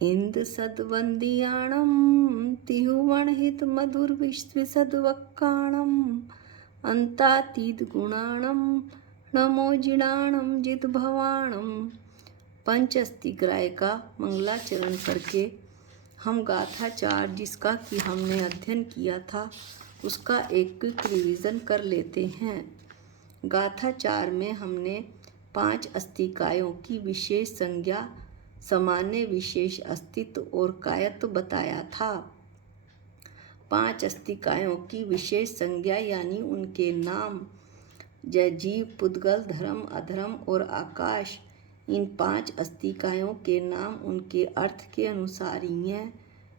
इंद सद्वंदियाणम तिहुवणहित मधुर विश्वसद्वक्काणम अंतातीत गुणाणम नमो जिणाणम जित भवाणम। पंचअस्तिग्राय का मंगलाचरण करके हम गाथा 4 जिसका कि हमने अध्ययन किया था उसका एक क्विक रिवीजन कर लेते हैं। गाथा 4 में हमने 5 अस्तिकायों की विशेष संज्ञा, सामान्य विशेष अस्तित्व और कायत्व बताया था। 5 अस्तिकायों की विशेष संज्ञा यानी उनके नाम जय जीव, पुद्गल, धर्म, अधर्म और आकाश। इन 5 अस्तिकायों के नाम उनके अर्थ के अनुसार ही हैं,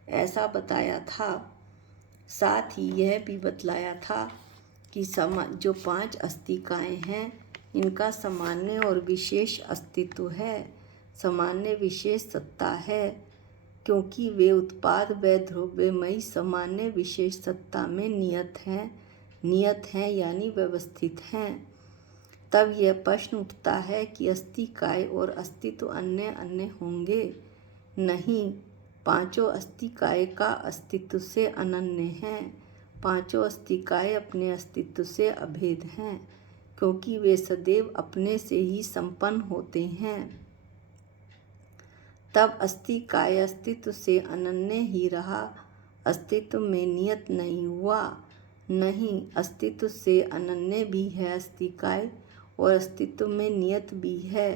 ऐसा बताया था। साथ ही यह भी बतलाया था कि जो 5 अस्तिकाएँ हैं इनका सामान्य और विशेष अस्तित्व है, सामान्य विशेष सत्ता है, क्योंकि वे उत्पाद व द्रव्यमयी सामान्य विशेष सत्ता में नियत हैं यानी व्यवस्थित हैं। तब यह प्रश्न उठता है कि अस्तिकाय और अस्तित्व अन्य अन्य होंगे? नहीं, पांचों अस्तिकाय का अस्तित्व से अनन्य हैं। पांचों अस्तिकाय अपने अस्तित्व से अभेद हैं, क्योंकि वे सदैव अपने से ही संपन्न होते हैं। तब अस्तिकाय अस्तित्व से अनन्य ही रहा, अस्तित्व में नियत नहीं हुआ। नहीं, अस्तित्व से अनन्य भी है अस्तिकाय और अस्तित्व में नियत भी है।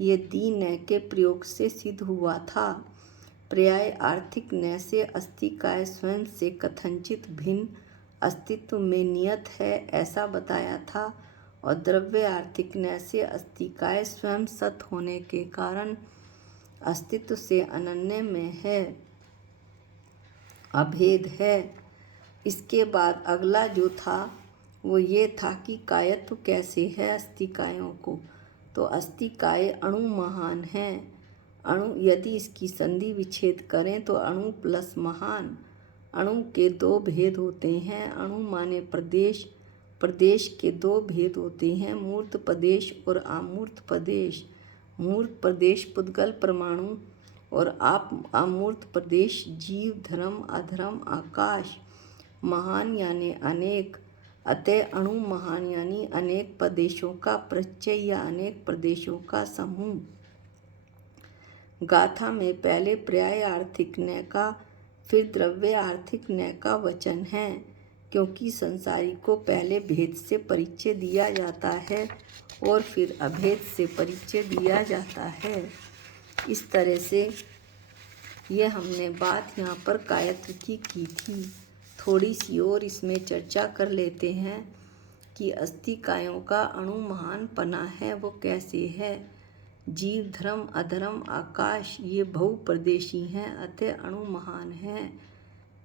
ये दी न के प्रयोग से सिद्ध हुआ था। पर्याय आर्थिक न से अस्तिकाय स्वयं से कथनचित भिन्न अस्तित्व में नियत है, ऐसा बताया था। और द्रव्य आर्थिक न से अस्तिकाय स्वयं सत होने के कारण अस्तित्व से अनन्य में है, अभेद है। इसके बाद अगला जो था वो ये था कि कायत्व कैसे है अस्तिकायों को। तो अस्तिकाय अणु महान है। अणु यदि इसकी संधि विच्छेद करें तो अणु प्लस महान। अणु के 2 भेद होते हैं। अणु माने प्रदेश, प्रदेश के 2 भेद होते हैं, मूर्त प्रदेश और अमूर्त प्रदेश। मूर्त प्रदेश पुद्गल परमाणु और अमूर्त प्रदेश जीव, धर्म, अधर्म, आकाश। महान यानी अनेक, अतः अणु महान यानी अनेक प्रदेशों का परिचय या अनेक प्रदेशों का समूह। गाथा में पहले पर्याय आर्थिक न का फिर द्रव्य आर्थिक न का वचन है, क्योंकि संसारी को पहले भेद से परिचय दिया जाता है और फिर अभेद से परिचय दिया जाता है। इस तरह से ये हमने बात यहाँ पर कायत्व की थी। थोड़ी सी और इसमें चर्चा कर लेते हैं कि अस्तिकायों का अणु महान पना है वो कैसे है। जीव, धर्म, अधर्म, आकाश ये बहुप्रदेशी हैं, अतः अणु महान हैं।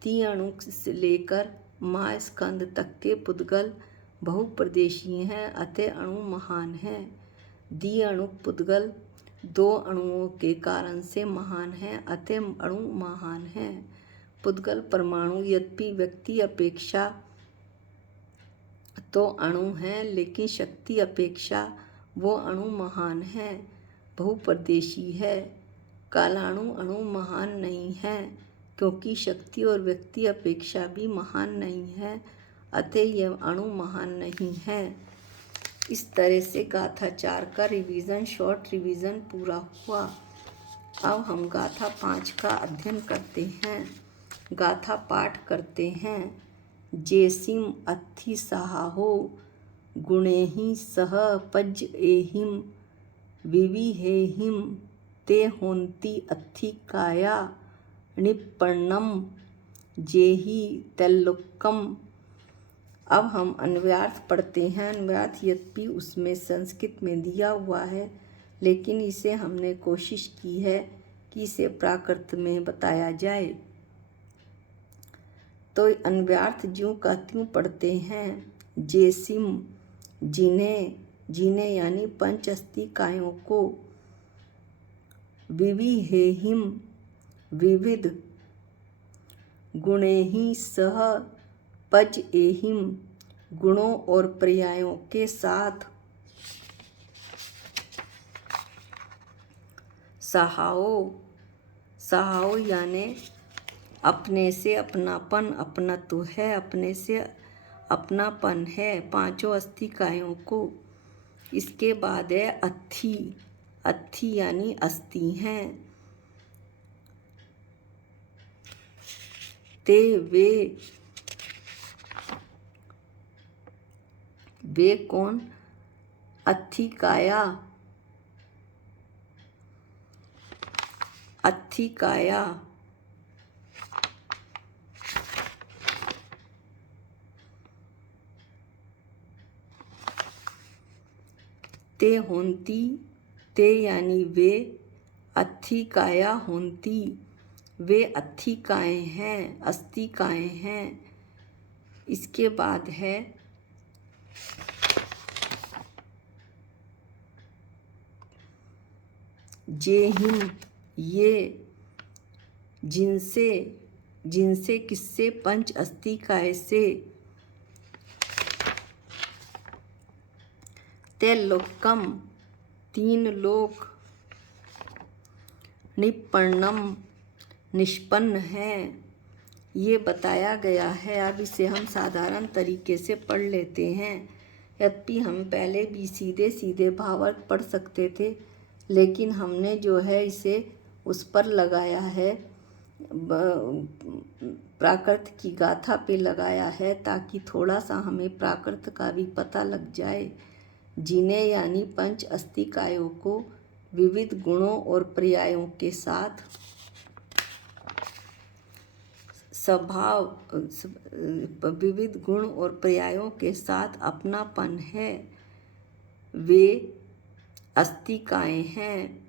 3 अणु से लेकर महास्कंद तक के पुद्गल बहुप्रदेशी हैं, अतः अणु महान हैं। द्विअणुक पुद्गल 2 अणुओं के कारण से महान हैं, अतः अणु महान हैं। पुद्गल परमाणु यद्यपि व्यक्ति अपेक्षा तो अणु हैं, लेकिन शक्ति अपेक्षा वो अणु महान हैं, बहुप्रदेशी है। कालाणु अणु महान नहीं है, क्योंकि शक्ति और व्यक्ति अपेक्षा भी महान नहीं है, अतः यह अणु महान नहीं है। इस तरह से गाथा 4 का रिवीजन, शॉर्ट रिवीजन पूरा हुआ। अब हम गाथा 5 का अध्ययन करते हैं। गाथा पाठ करते हैं। जेसिम अत्थि सहाहो गुणेहि सह पज एहिम विविहेहिम ते होन्ति अत्थि काया निप्पणम जेहि तैलोक्यम। अब हम अन्वयार्थ पढ़ते हैं। अन्वयार्थ यद्यपि उसमें संस्कृत में दिया हुआ है, लेकिन इसे हमने कोशिश की है कि इसे प्राकृत में बताया जाए। तो अन्वयार्थ ज्यों का त्यों पढ़ते हैं। जेसिम जिन्हें यानी पंच अस्तिकायों को, विविहेहिम विविध, गुणेहि सह पज एहिम गुणों और पर्यायों के साथ, सहाओ सहाव यानी अपने से अपनापन, अपनत्व है, अपने से अपनापन है पांचों अस्थिकायों को। इसके बाद है अस्थि। अस्थि यानी अस्थि हैं। ते वे कौन? अथिकाया। अथिकाया ते होंती। ते यानी वे, अथिकाया होंती, वे अथिकाएं हैं, अस्थिकाएं हैं। इसके बाद है जेहिम। ये जिनसे, जिनसे किससे? पंच अस्थिकाय से। तैलोक्यम तीन लोक। निप्पणम निष्पन्न है। ये बताया गया है। अब इसे हम साधारण तरीके से पढ़ लेते हैं। यद्यपि हम पहले भी सीधे सीधे भावार्थ पढ़ सकते थे, लेकिन हमने जो है इसे उस पर लगाया है, प्राकृत की गाथा पे लगाया है, ताकि थोड़ा सा हमें प्राकृत का भी पता लग जाए। जिन्हें यानी पंच अस्थिकायों को विविध गुणों और पर्यायों के साथ स्वभाव, विविध गुण और पर्यायों के साथ अपनापन है, वे अस्थिकाएं हैं।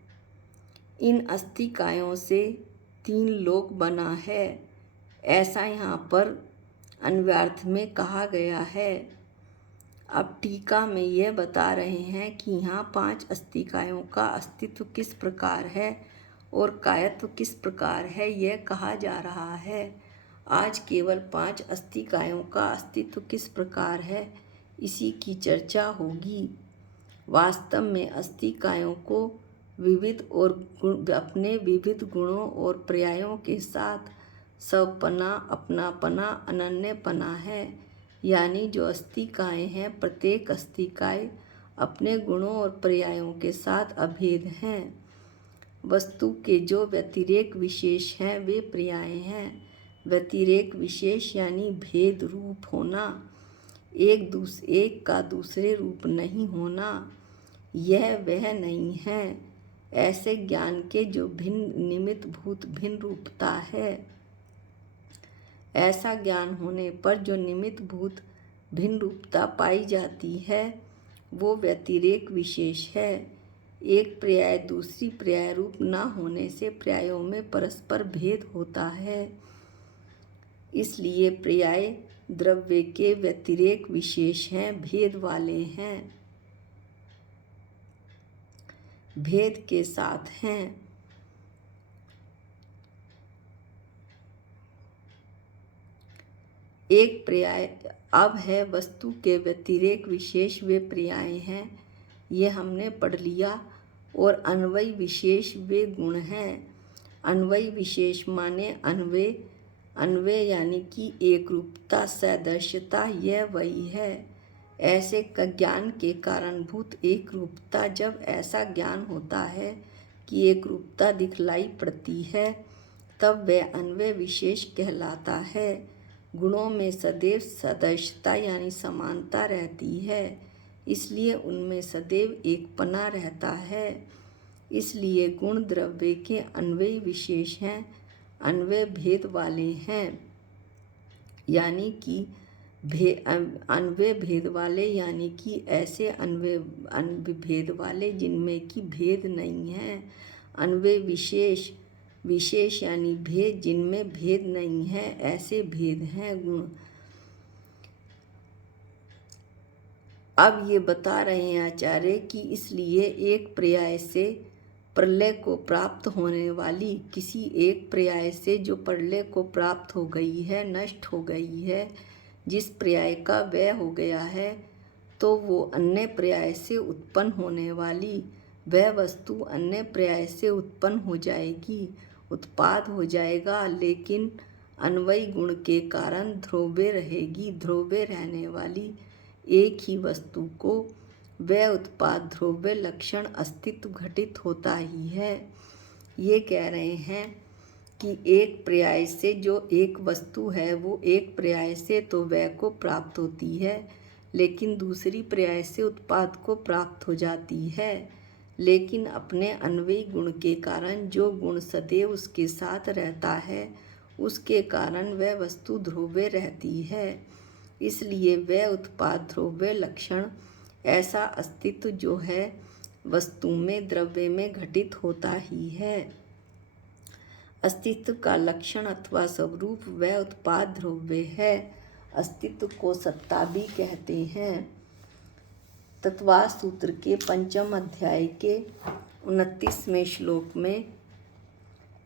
इन अस्थिकायों से तीन लोक बना है, ऐसा यहाँ पर अन्वयार्थ में कहा गया है। अब टीका में यह बता रहे हैं कि यहाँ पांच अस्थिकायों का अस्तित्व किस प्रकार है और कायत्व किस प्रकार है, यह कहा जा रहा है। आज केवल पांच अस्थिकायों का अस्तित्व किस प्रकार है, इसी की चर्चा होगी। वास्तव में अस्थिकायों को विविध और अपने विविध गुणों और पर्यायों के साथ स्वपना, अपनापना, अनन्यपना है। यानी जो अस्थिकाएं हैं, प्रत्येक अस्थिकाय अपने गुणों और पर्यायों के साथ अभेद हैं। वस्तु के जो व्यतिरेक विशेष हैं वे पर्याय हैं। व्यतिरेक विशेष यानी भेद रूप होना, एक का दूसरे रूप नहीं होना, यह वह नहीं है। ऐसे ज्ञान के जो भिन्न निमित्त भूत भिन्न रूपता है, ऐसा ज्ञान होने पर जो निमित्त भूत भिन्न रूपता पाई जाती है वो व्यतिरेक विशेष है। एक पर्याय दूसरी पर्याय रूप न होने से पर्यायों में परस्पर भेद होता है। इसलिए पर्याय द्रव्य के व्यतिरेक विशेष हैं, भेद वाले हैं, भेद के साथ हैं। एक पर्याय अब है वस्तु के व्यतिरेक विशेष वे पर्याय हैं, ये हमने पढ़ लिया। और अन्वय विशेष वे गुण हैं। अन्वय विशेष माने अन्वय, अन्वय यानी कि एक रूपता, सदृश्यता, यह वही है। ऐसे ज्ञान के कारणभूत एक रूपता, जब ऐसा ज्ञान होता है कि एक रूपता दिखलाई पड़ती है, तब वह अन्वय विशेष कहलाता है। गुणों में सदैव सदृशता यानी समानता रहती है, इसलिए उनमें सदैव एकपना रहता है। इसलिए गुण द्रव्य के अन्वय विशेष हैं, अन्वय भेद वाले हैं। यानी कि अन्वय भेद वाले यानी कि ऐसे अन्वय भेद वाले जिनमें कि भेद नहीं है। अन्वय विशेष, विशेष यानी भेद जिनमें भेद नहीं है, ऐसे भेद हैं गुण। अब ये बता रहे हैं आचार्य कि इसलिए एक पर्याय से प्रलय को प्राप्त होने वाली, किसी एक पर्याय से जो प्रलय को प्राप्त हो गई है, नष्ट हो गई है, जिस पर्याय का व्यय हो गया है, तो वो अन्य पर्याय से उत्पन्न होने वाली वह वस्तु अन्य पर्याय से उत्पन्न हो जाएगी। उत्पाद हो जाएगा, लेकिन अन्वयी गुण के कारण ध्रुवे रहेगी। ध्रुवे रहने वाली एक ही वस्तु को वह उत्पाद ध्रुवे लक्षण अस्तित्व घटित होता ही है। ये कह रहे हैं कि एक पर्याय से जो एक वस्तु है वो एक पर्याय से तो वह को प्राप्त होती है, लेकिन दूसरी पर्याय से उत्पाद को प्राप्त हो जाती है। लेकिन अपने अन्वयी गुण के कारण जो गुण सदैव उसके साथ रहता है, उसके कारण वह वस्तु ध्रुवे रहती है। इसलिए वह उत्पाद ध्रुवे लक्षण ऐसा अस्तित्व जो है वस्तु में द्रव्य में घटित होता ही है। अस्तित्व का लक्षण अथवा स्वरूप वह उत्पाद ध्रुव्य है। अस्तित्व को सत्ता भी कहते हैं। तत्वार्थ सूत्र के 5वें अध्याय के 29वें श्लोक में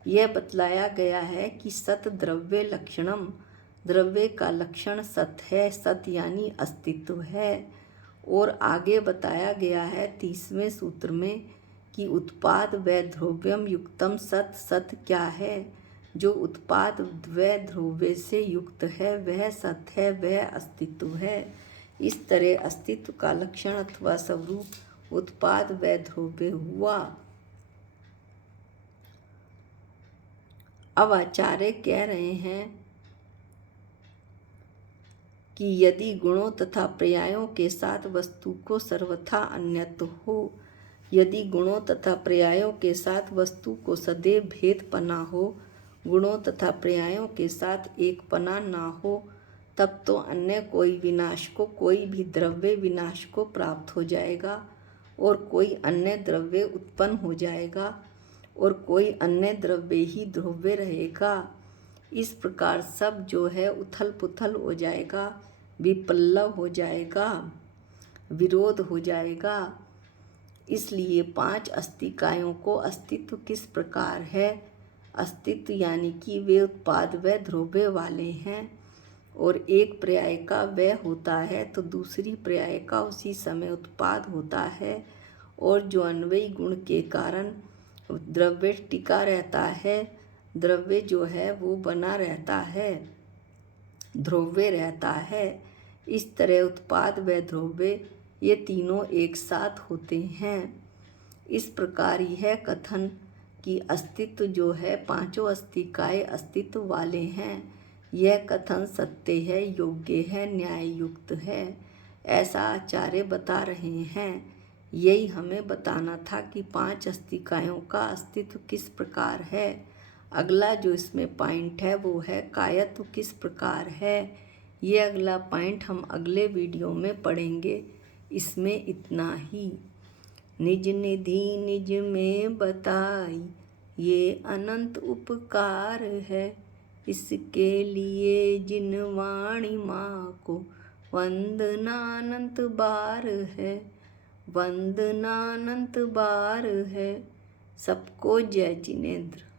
यह बतलाया गया है कि सत द्रव्य लक्षणम, द्रव्य का लक्षण सत है। सत यानी अस्तित्व है। और आगे बताया गया है 30वें सूत्र में कि उत्पाद व ध्रुव्यम युक्तम सत। सत क्या है? जो उत्पाद व ध्रुव्य से युक्त है वह सत है, वह अस्तित्व है। इस तरह अस्तित्व का लक्षण अथवा स्वरूप उत्पाद व ध्रुव्य हुआ। अब आचार्य कह रहे हैं कि यदि गुणों तथा पर्यायों के साथ वस्तु को सर्वथा अन्यत्व हो, यदि गुणों तथा पर्यायों के साथ वस्तु को सदैव भेदपना हो, गुणों तथा पर्यायों के साथ एकपना ना हो, तब तो अन्य कोई विनाश को, कोई भी द्रव्य विनाश को प्राप्त हो जाएगा और कोई अन्य द्रव्य उत्पन्न हो जाएगा और कोई अन्य द्रव्य ही ध्रुव्य रहेगा। इस प्रकार सब जो है उथल पुथल हो जाएगा, विपल्लव हो जाएगा, विरोध हो जाएगा। इसलिए 5 अस्तिकायों को अस्तित्व किस प्रकार है? अस्तित्व यानी कि वे उत्पाद व ध्रुव्य वाले हैं और एक पर्याय का वह होता है तो दूसरी पर्याय का उसी समय उत्पाद होता है। और जो अन्वयी गुण के कारण द्रव्य टिका रहता है, द्रव्य जो है वो बना रहता है, ध्रुव्य रहता है। इस तरह उत्पाद व ध्रुव्य ये तीनों एक साथ होते हैं। इस प्रकार यह कथन कि अस्तित्व जो है 5 अस्तिकाएं अस्तित्व वाले हैं, यह कथन सत्य है, योग्य है, न्याय युक्त है, ऐसा आचार्य बता रहे हैं। यही हमें बताना था कि 5 अस्तिकायों का अस्तित्व किस प्रकार है। अगला जो इसमें पॉइंट है वो है कायत्व किस प्रकार है। ये अगला पॉइंट हम अगले वीडियो में पढ़ेंगे। इसमें इतना ही। निज निधि निज में बताई ये अनंत उपकार है, इसके लिए जिन वाणी माँ को वंदनानंत बार है, वंदनानंत बार है। सबको जय जिनेंद्र।